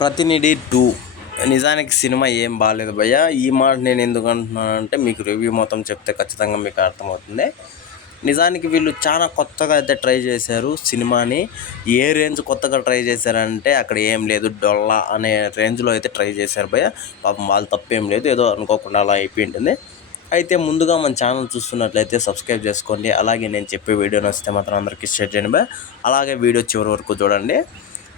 ప్రతినిధి 2 నిజానికి సినిమా ఏం బాలేదు భయ్య. ఈ మాట నేను ఎందుకు అంటున్నానంటే మీకు రివ్యూ మొత్తం చెప్తే ఖచ్చితంగా మీకు అర్థమవుతుంది. నిజానికి వీళ్ళు చాలా కొత్తగా అయితే ట్రై చేశారు సినిమాని. ఏ రేంజ్ కొత్తగా ట్రై చేశారంటే అక్కడ ఏం లేదు, డొల్లా అనే రేంజ్లో అయితే ట్రై చేశారు భయ్య. పాపం వాళ్ళు తప్పేం లేదు, ఏదో అనుకోకుండా అలా అయిపోయింటుంది. అయితే ముందుగా మన ఛానల్ చూస్తున్నట్లయితే సబ్స్క్రైబ్ చేసుకోండి. అలాగే నేను చెప్పే వీడియో నచ్చితే మాత్రం అందరికీ షేర్ చేయండి భయ్య. అలాగే వీడియో చివరి వరకు చూడండి.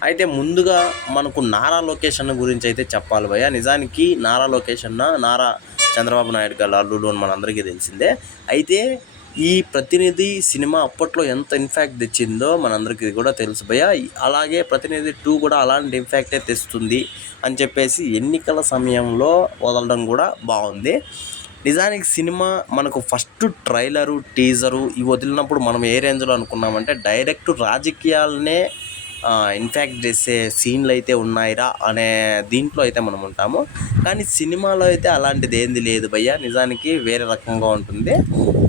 అయితే ముందుగా మనకు నారా లోకేష్ అన్న గురించి అయితే చెప్పాలి భయ్య. నిజానికి నారా లోకేష్ అన్న నారా చంద్రబాబు నాయుడు గారు అల్లుడు అని మనందరికీ తెలిసిందే. అయితే ఈ ప్రతినిధి సినిమా అప్పట్లో ఎంత ఇంపాక్ట్ తెచ్చిందో మనందరికీ కూడా తెలుసు భయ్య. అలాగే ప్రతినిధి 2 కూడా అలాంటి ఇంపాక్టే తెస్తుంది అని చెప్పేసి ఎన్నికల సమయంలో వదలడం కూడా బాగుంది. నిజానికి సినిమా మనకు ఫస్ట్ ట్రైలరు, టీజరు ఇవి వదిలినప్పుడు మనం ఏ రేంజ్లో అనుకున్నామంటే డైరెక్ట్ రాజకీయాలనే ఇన్ఫ్యాక్ట్ చేసే సీన్లు అయితే ఉన్నాయిరా అనే దీంట్లో అయితే మనం ఉంటాము. కానీ సినిమాలో అయితే అలాంటిది ఏంది లేదు భయ్య. నిజానికి వేరే రకంగా ఉంటుంది.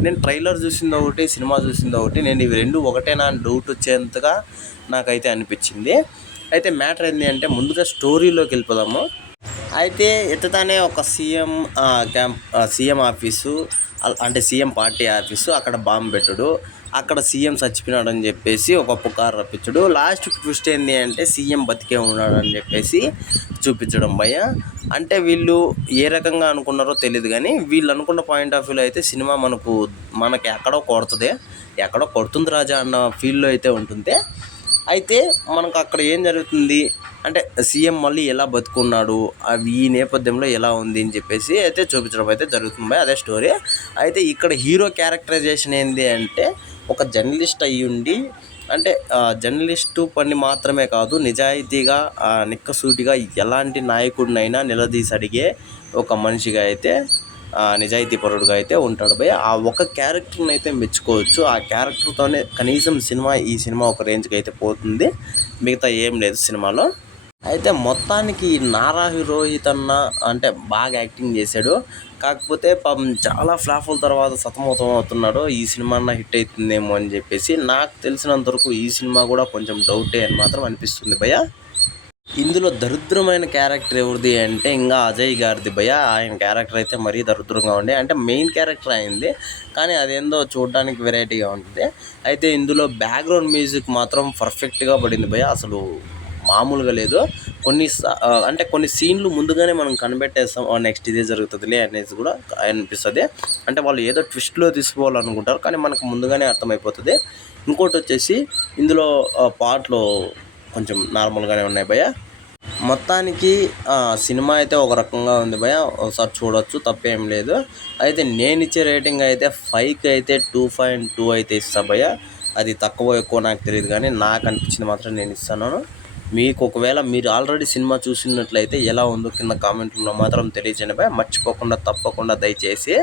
నేను ట్రైలర్ చూసింది ఒకటి, సినిమా చూసింది ఒకటి. నేను ఇవి రెండు ఒకటేనా అని డౌట్ వచ్చేంతగా నాకైతే అనిపించింది. అయితే మ్యాటర్ ఏంటి అంటే ముందుగా స్టోరీలోకి వెళ్ళిపోదాము. అయితే ఎత్తతానే ఒక సీఎం ఆఫీసు, అంటే సీఎం పార్టీ ఆఫీసు, అక్కడ బాంబు పెట్టుడు, అక్కడ సీఎం చచ్చిపోయినాడు అని చెప్పేసి ఒక పుకారు రప్పించడు. లాస్ట్ ట్విస్ట్ ఏంటి అంటే సీఎం బతికే ఉన్నాడు అని చెప్పేసి చూపించడం భయ్య. అంటే వీళ్ళు ఏ రకంగా అనుకున్నారో తెలియదు, కానీ వీళ్ళు అనుకున్న పాయింట్ ఆఫ్ వ్యూలో అయితే సినిమా మనకి ఎక్కడో కొడుతుంది రాజా అన్న ఫీల్లో అయితే ఉంటుంది. అయితే మనకు అక్కడ ఏం జరుగుతుంది అంటే సీఎం మళ్ళీ ఎలా బతుకున్నాడు, అవి ఈ నేపథ్యంలో ఎలా ఉంది అని చెప్పేసి అయితే చూపించడం అయితే జరుగుతుంది. అదే స్టోరీ. అయితే ఇక్కడ హీరో క్యారెక్టరైజేషన్ ఏంటి అంటే ఒక జర్నలిస్ట్ అయ్యుండి, అంటే జర్నలిస్టు పని మాత్రమే కాదు, నిజాయితీగా నిక్కసూటిగా ఎలాంటి నాయకుడినైనా నిలదీసి అడిగే ఒక మనిషిగా అయితే నిజాయితీపరుడుగా అయితే ఉంటాడు భయ్య. ఆ ఒక క్యారెక్టర్ని అయితే మెచ్చుకోవచ్చు. ఆ క్యారెక్టర్తోనే కనీసం ఈ సినిమా ఒక రేంజ్కి అయితే పోతుంది. మిగతా ఏం లేదు సినిమాలో. అయితే మొత్తానికి నారా రోహిత్ అన్న అంటే బాగా యాక్టింగ్ చేశాడు. కాకపోతే పాపం చాలా ఫ్లాపుల తర్వాత సతమతం అవుతున్నాడు. ఈ సినిమా హిట్ అవుతుందేమో అని చెప్పేసి నాకు తెలిసినంత వరకు ఈ సినిమా కూడా కొంచెం డౌటే అని మాత్రం అనిపిస్తుంది భయ్య. ఇందులో దరిద్రమైన క్యారెక్టర్ ఎవరిది అంటే ఇంకా అజయ్ గారిది భయ్య. ఆయన క్యారెక్టర్ అయితే మరీ దరిద్రంగా ఉండే, అంటే మెయిన్ క్యారెక్టర్ అయింది కానీ అదేందో చూడడానికి వెరైటీగా ఉంటుంది. అయితే ఇందులో బ్యాక్గ్రౌండ్ మ్యూజిక్ మాత్రం పర్ఫెక్ట్గా పడింది భయ్య, అసలు మామూలుగా లేదు. కొన్ని సీన్లు ముందుగానే మనం కనిపెట్టేస్తాం, నెక్స్ట్ ఇదే జరుగుతుందిలే అనేసి కూడా అనిపిస్తుంది. అంటే వాళ్ళు ఏదో ట్విస్ట్లో తీసుకోవాలనుకుంటారు కానీ మనకు ముందుగానే అర్థమైపోతుంది. ఇంకోటి వచ్చేసి ఇందులో పాటలు కొంచెం నార్మల్గానే ఉన్నాయి భయ్య. మొత్తానికి సినిమా అయితే ఒక రకంగా ఉంది భయ్య, ఒకసారి చూడొచ్చు, తప్పేం లేదు. అయితే నేను ఇచ్చే రేటింగ్ అయితే 5కి అయితే 2.2 అయితే ఇస్తా భయ్య. అది తక్కువ ఎక్కువ నాకు తెలియదు, కానీ నాకు అనిపించింది మాత్రం నేను ఇస్తాను. మీకు ఒకవేళ మీరు ఆల్రెడీ సినిమా చూసినట్లయితే ఎలా ఉందో కింద కామెంట్లో మాత్రం తెలియజేయండి భయ్య. మర్చిపోకుండా తప్పకుండా దయచేసి